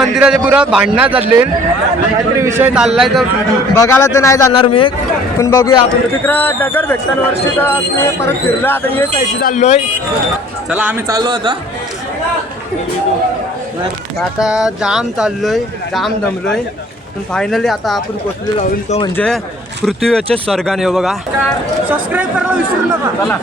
मंदिराचे पुरं भांडणं चालले, काहीतरी विषय चाललाय तर बघायला तर नाही जाणार मी, पण बघूया आपण. तिकडं नगर भेटतान वर्षी तर मी परत फिरलो, आता हे साईडची चाललोय. चला आम्ही चाललो आता जाम चाललोय, जाम दमलोय, पण फायनली आता आपण पोचले जाऊन तो म्हणजे पृथ्वीचे स्वर्गाने. हो बघा, सबस्क्राईब करायला विसरू नका. चला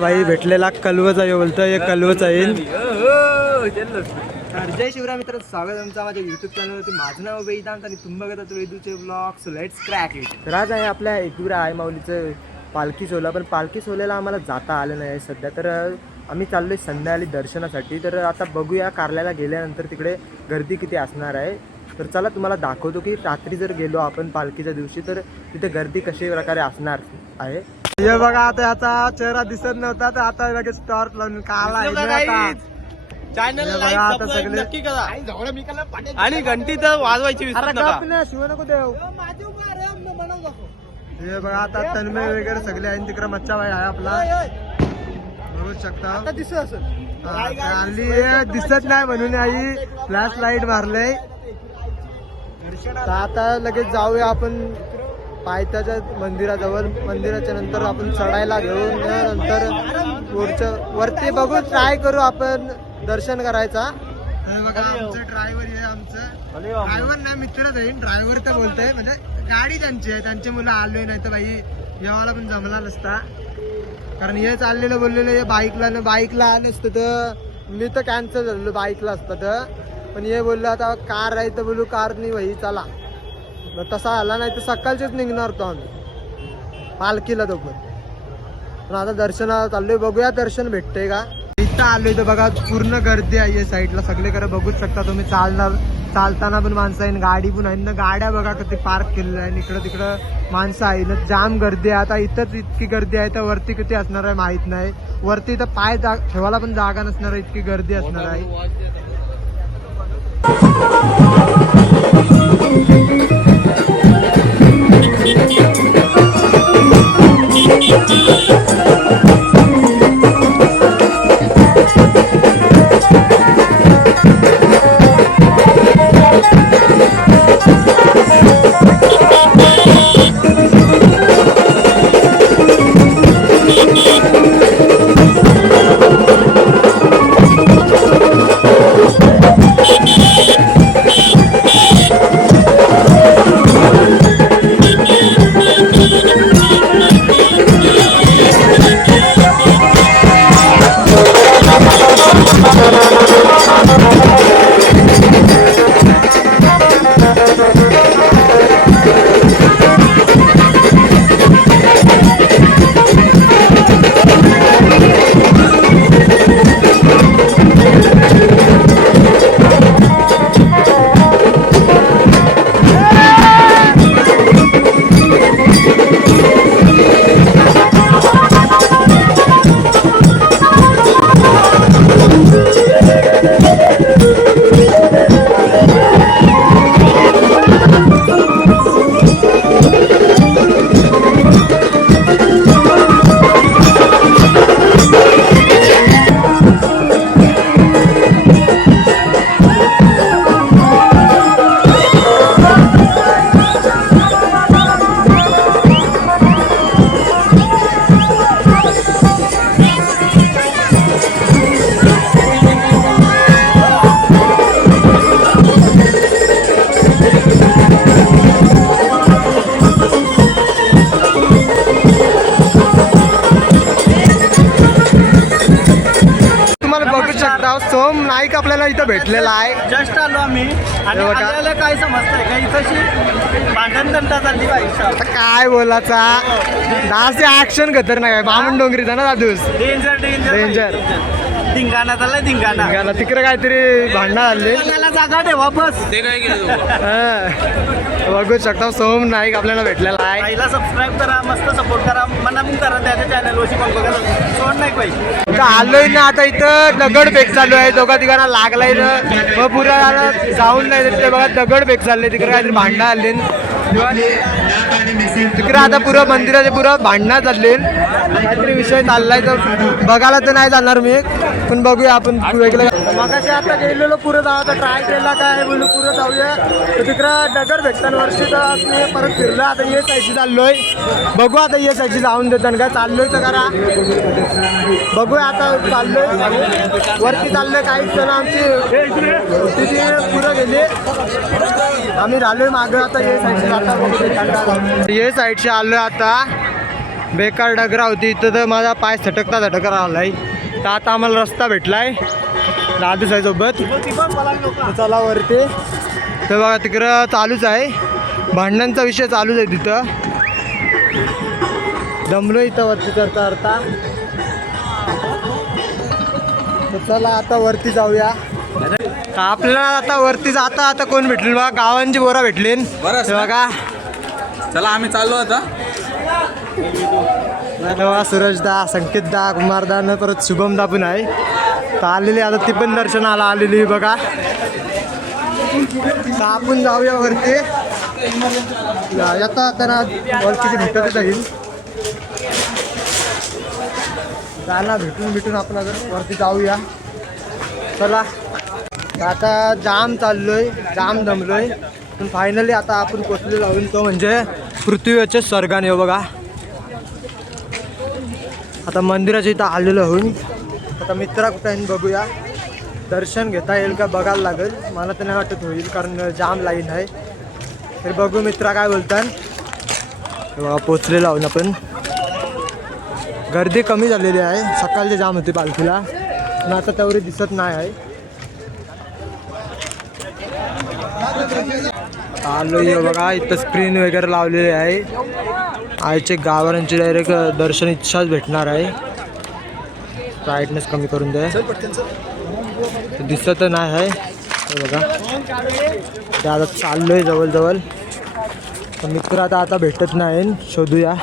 भाई भेटलेला कलवच आहे, बोलतोय हे कलवच आहे. जय शिवराय मित्र, स्वागत तुमचं माझ्या युट्यूब चॅनलवरती. माझं नाव वेदांत आणि तुम्ही बघत आहात वेदूचे ब्लॉग्स. Let's crack it. तर आज आहे आपल्या एकविरा आई माऊलीचं पालखी सोहळा, पण पालखी सोहळ्याला आम्हाला जाता आलं नाही सध्या, तर आम्ही चाललोय संध्याकाळी दर्शनासाठी. तर आता बघूया कारल्याला गेल्यानंतर तिकडे गर्दी किती असणार आहे. तर चला तुम्हाला दाखवतो की रात्री जर गेलो आपण पालखीच्या दिवशी तर तिथे गर्दी कशा प्रकारे असणार आहे. हे बघा, आता याचा चेहरा दिसत नव्हता तर आता लगेच टॉर्च लावून काला आता सगळे आणि घंटी तर वाजवायची शिव नको देव. हे बघा, आता तन्मय वगैरे सगळे आहे, तिकडे मच्छा भाई आहे आपला, बघू शकता. दिसत नाही म्हणून आई फ्लॅश लाईट मारलंय. आता लगेच जाऊया आपण पायथ्याच्या मंदिराजवळ. मंदिराच्या नंतर आपण चढायला घेऊन नंतर पुढच्या वरती बघू ट्राय करू आपण दर्शन करायचा. बघा आमचं ड्रायव्हर आहे, आमचं ड्रायव्हर ना मित्रच आहे. ड्रायव्हर तर बोलतोय म्हणजे गाडी त्यांची आहे, त्यांचे मुलं आलोय, नाही तर बाई जेवायला पण जमला नसता, कारण हे चाललेलं बोललेलं हे बाईकला नसतं तर मी तर कॅन्सल झालेलो बाईकला असतं तर, पण हे बोललं आता कार आहे तर बोलू कार नाही भाई चला. तसा आला नाही तर सकाळचेच निघणार तो आम्ही पालखीला तो पण आता दर्शनाला चाललोय. बघूया दर्शन भेटतंय का. इथं आलोय तर बघा पूर्ण गर्दी आहे साईडला, सगळीकडे बघूच शकता तुम्ही. चालताना पण माणसं आहे, गाडी पण आहे ना, गाड्या बघा कधी पार्क केलेल्या आहे, इकडं तिकडं माणसं आहे ना, जाम गर्दी आहे. आता इथंच इतकी गर्दी आहे तर वरती किती असणार आहे माहित नाही. वरती तर पाय ठेवायला पण जागा नसणार आहे, इतकी गर्दी असणार आहे. सोम नाईक आपल्याला इथं भेटलेला आहे. जस्ट आलो आम्ही आणि आपल्याला काय समजतंय का इथं भांडण दंडा चालली पाहिजे. आता काय बोलायचा, दास ऍक्शन खतरनाक आहे. बामण डोंगरीचा ना दादूस, डेंजर डेंजर डेंजर. धिंगाणा चाललाय धिंगाणा. गाला तिकडे काहीतरी भांडणं झाले. मला जागा ठेवा बस. बघू शकता सोहम नाईक आपल्याला भेटलेला आहे. आईला सबस्क्राईब करा, मस्त सपोर्ट करा, मनातून करा त्याच्या चॅनल वरची पण बघा. सोड नाही पाहिजे. आता आलोय ना, आता इथं दगड फेक चालू आहे. दोघा तिघांना लागलाय ना, मग पुरा जाऊन नाही तिथे बघा दगड फेक चालले. तिकडे काहीतरी भांडणं आले तिकडे. आता पुरं मंदिराचे पुरं भांडणं चालले. काहीतरी विषय चाललाय तर बघायला तर नाही जाणार मी, पण बघूया आपण वेगळं. मगाशी आता गेलेलो पुरं जायचा ट्राय केला, काय बोलू पुरं जाऊया तर तिकडं दगड भेटतात वर्षी. तर मी परत फिरलो. आता ये साईडची चाललोय. बघू आता ये साईडची जाऊन देतात का. चाललोय तर करा, बघूया आता. चाललोय वरती चाललोय. काही जण आमची तिथे पुरं गेले, आम्ही राहिलोय मागं. आता ये साईडची आता ये साईडची आलोय. आता बेकार डगरा होती इथं, तर माझा पाय झटकता राहिलाय. तर आता आम्हाला रस्ता भेटलाय दादू साहेबसोबत. चला वरती. तर बघा तिकडं चालूच आहे, भांडणांचा विषय चालूच आहे तिथं. दमलो इथं वरती करता. तर चला आता वरती जाऊया. आपल्याला आता वरती जाता आता कोण भेटले बघा, गावांची बोरा भेटली बघा. चला आम्ही चाललो आता. सूरजदा, संकेतदा, कुमारदा न परत शुभमदा पण आहे. तर आलेली आता ती पण दर्शनाला आलेली बघा. तर आपण जाऊया वरती. येता त्यांना वरची भेटतच जाईल. त्यांना भेटून आपण वरती जाऊया. चला आता जाम चाललोय, जाम दमलोय, पण फायनली आता आपण पोचलेलो आहोत. तो म्हणजे पृथ्वीवरचे स्वर्गाने बघा. आता मंदिराच्या इथं आलेलो होऊन आता मित्रा कुठं आहे बघूया. दर्शन घेता येईल का बघायला लागेल. मला तर नाही वाटत होईल, कारण जाम लाईन आहे. तर बघू मित्रा काय बोलतात. बघा पोचलेलो आहोत आपण. गर्दी कमी झालेली आहे. सकाळची जाम होती पालखीला, पण आता तेवढी दिसत नाही आहे. आलो बघा इथं स्क्रीन वगैरे लावलेली आहे. आईचे गावरांची डायरेक्ट दर्शन इच्छाच भेटणार आहे. ब्राईटनेस कमी करून द्या, दिसत नाही आहे बघा. ते आता चाललोय जवळ. तर मित्र आता भेटत नाही, शोधूया.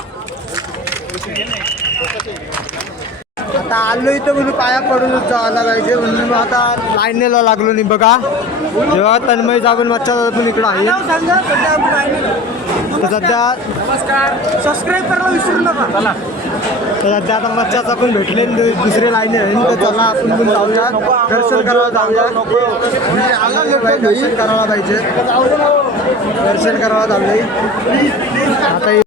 आता आलो इथं बोलू पाया पडूनच जायला पाहिजे म्हणून आता लाईनीला लागलो नाही बघा. जेव्हा तन्मय जागून मच्छा पण इकडं आहे. तर सध्या सबस्क्राईब करायला विसरू नका. चला तर सध्या आता मच्छाचा पण भेटले दुसरे लाईनी आहे. तर चला आपण पण जाऊया, दर्शन करायला जाऊया. दर्शन करायला पाहिजे, दर्शन करायला जाऊया. आता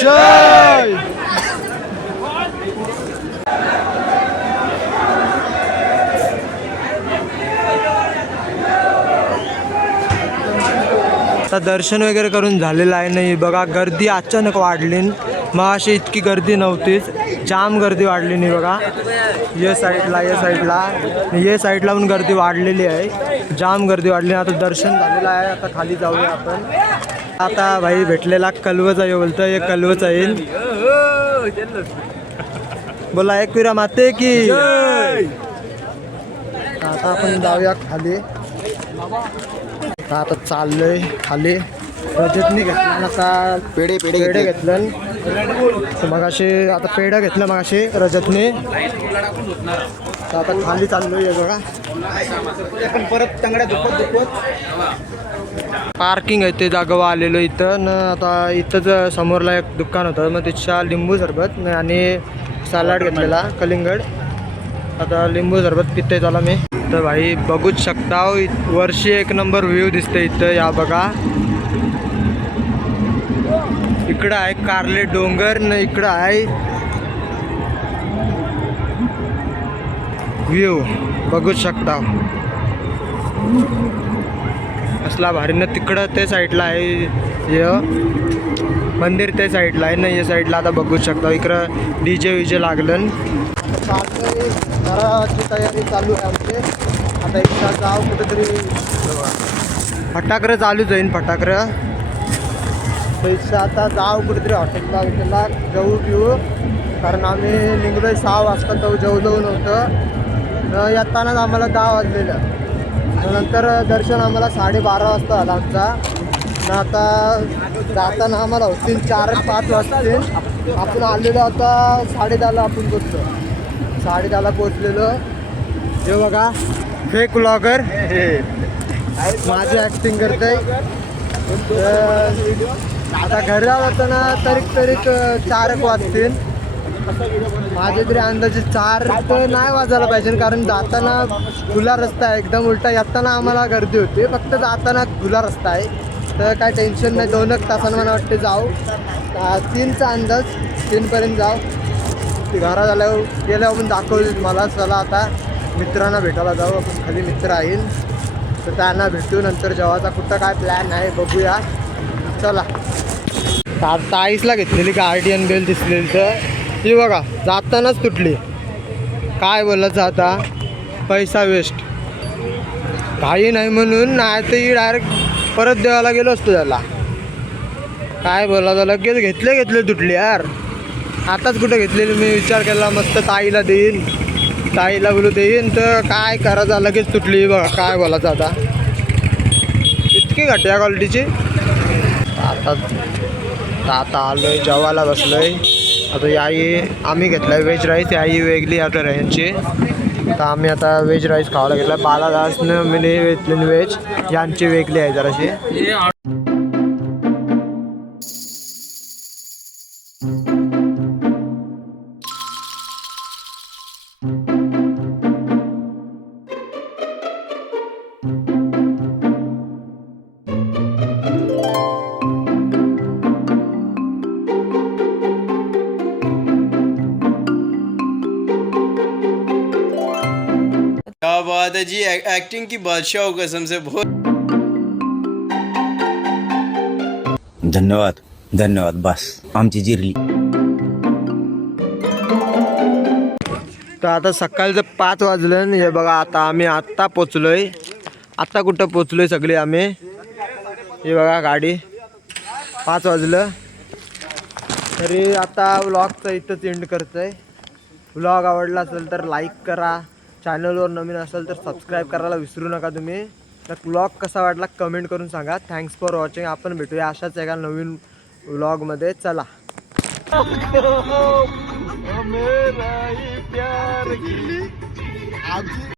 जय आता दर्शन वगैरे करून झालेलं आहे. नाही बघा गर्दी अचानक वाढली. मग अशी इतकी गर्दी नव्हतीच, जाम गर्दी वाढली नाही बघा. ये साईडला पण गर्दी वाढलेली आहे, जाम गर्दी वाढली. आता दर्शन झालेलं आहे. आता खाली जाऊया आपण. आता भाई भेटलेला कलवच आहे, बोलतं एक कलवच आहे. बोला एकविरा माते की. आता आपण जाऊया खाली. आता चाललोय खाली. रजतनी घेतलं आता पेढे घेतलं मग असे. आता पेढा घेतलं मग असे रजतने. आता खाली चाललोय बघा. परत तंगड्या दुखत पार्किंग आहे ते जागेवर आलेलो इथं. आता इथंच समोरला एक दुकान होतं, मग तिच्या लिंबू सरबत आणि सलाड घेतलेला कलिंगड. आता लिंबू सरबत पिते त्याला मी. तर भाई बघूच शकता वर्षी एक नंबर व्ह्यू दिसते इथं. या बघा इकडं आहे कारले डोंगर न इकडं आहे व्ह्यू बघूच शकता. असला भारी ना. तिकडं ते साईडला आहे मंदिर, ते साईडला आहे ना. या साईडला आता बघूच शकता. इकडं डीजे विजे लागलं. घराची तयारी चालू आहे आमची. आता एकदा जाऊ कुठेतरी. फटाकडं चालूच जाईन फटाकडं. पैसा आता जाऊ कुठेतरी हॉटेलला जाऊ घेऊ. कारण आम्ही निघलोय 6 वाजता, तर जेवलो नव्हतं. येतानाच आम्हाला 10 वाजलेलं. नंतर दर्शन आम्हाला 12:30 वाजता आला आमचा. आता जाताना आम्हाला होतील 4-5 वाजतील. आपण आलेलो आता 10:30ला आपण पोचलो. 10:30ला पोचलेलो. हे बघा फेक ब्लॉगर माझी ॲक्टिंग करते. आता घरला जाताना तरी 4 वाजतील. माझे तरी अंदाजे 4 तर नाही वाजायला पाहिजे, कारण जाताना खुला रस्ता आहे एकदम उलटा. येताना आम्हाला गर्दी होती, फक्त जाताना खुला रस्ता आहे. तर काय टेन्शन नाही. 2 तासांना मला वाटते जाऊ. 3चा अंदाज 3पर्यंत जाऊ. ती घरा झाल्यावर गेल्यावर पण दाखवली मला. चला आता मित्रांना भेटायला जाऊ आपण. खाली मित्र आहे तर त्यांना भेटू. नंतर जेवायचा कुठं काय प्लॅन आहे बघूया. चला. आता आईसला घेतलेली गार्डियन बेल दिसलेली तर ती बघा जातानाच तुटली. काय बोलायचं आता, पैसा वेस्ट. काही नाही म्हणून, नाही तर ही डायरेक्ट परत द्यायला गेलो असतो त्याला. काय बोलायचं, लगेच घेतले तुटली यार. आताच कुठं घेतलेली. मी विचार केला मस्त ताईला देईन, ताईला बोलू देईन, तर काय करायचं लगेच तुटली बघा. काय बोलायचं आता, इतकी घटिया क्वालिटीची. आता आलोय जेवायला बसलोय. आता याई आम्ही घेतलाय व्हेज राईस, याई वेगळी आता यांची. तर आम्ही आता व्हेज राईस खावायला घेतला. बालादासनं मी घेतली व्हेज, यांची वेगळी आहे जराशी. क्या बात है जी, एक्टिंग की बादशाह हो कसम से. बहुत धन्यवाद धन्यवाद. बस आमची जिरली. तर आता सकाळचं 5 वाजलं. हे बघा आता आम्ही आत्ता पोचलोय. आत्ता कुठं पोचलोय सगळे आम्ही. हे बघा गाडी 5 वाजलं. तरी आता व्लॉगचा इथंच एंड करतोय. व्लॉग आवडला असेल तर लाईक करा, चॅनलवर नवीन असेल तर सबस्क्राईब करायला विसरू नका तुम्ही. तर व्लॉग कसा वाटला कमेंट करून सांगा. Thanks for watching. आपण भेटूया अशाच एका नवीन व्लॉगमध्ये. चला.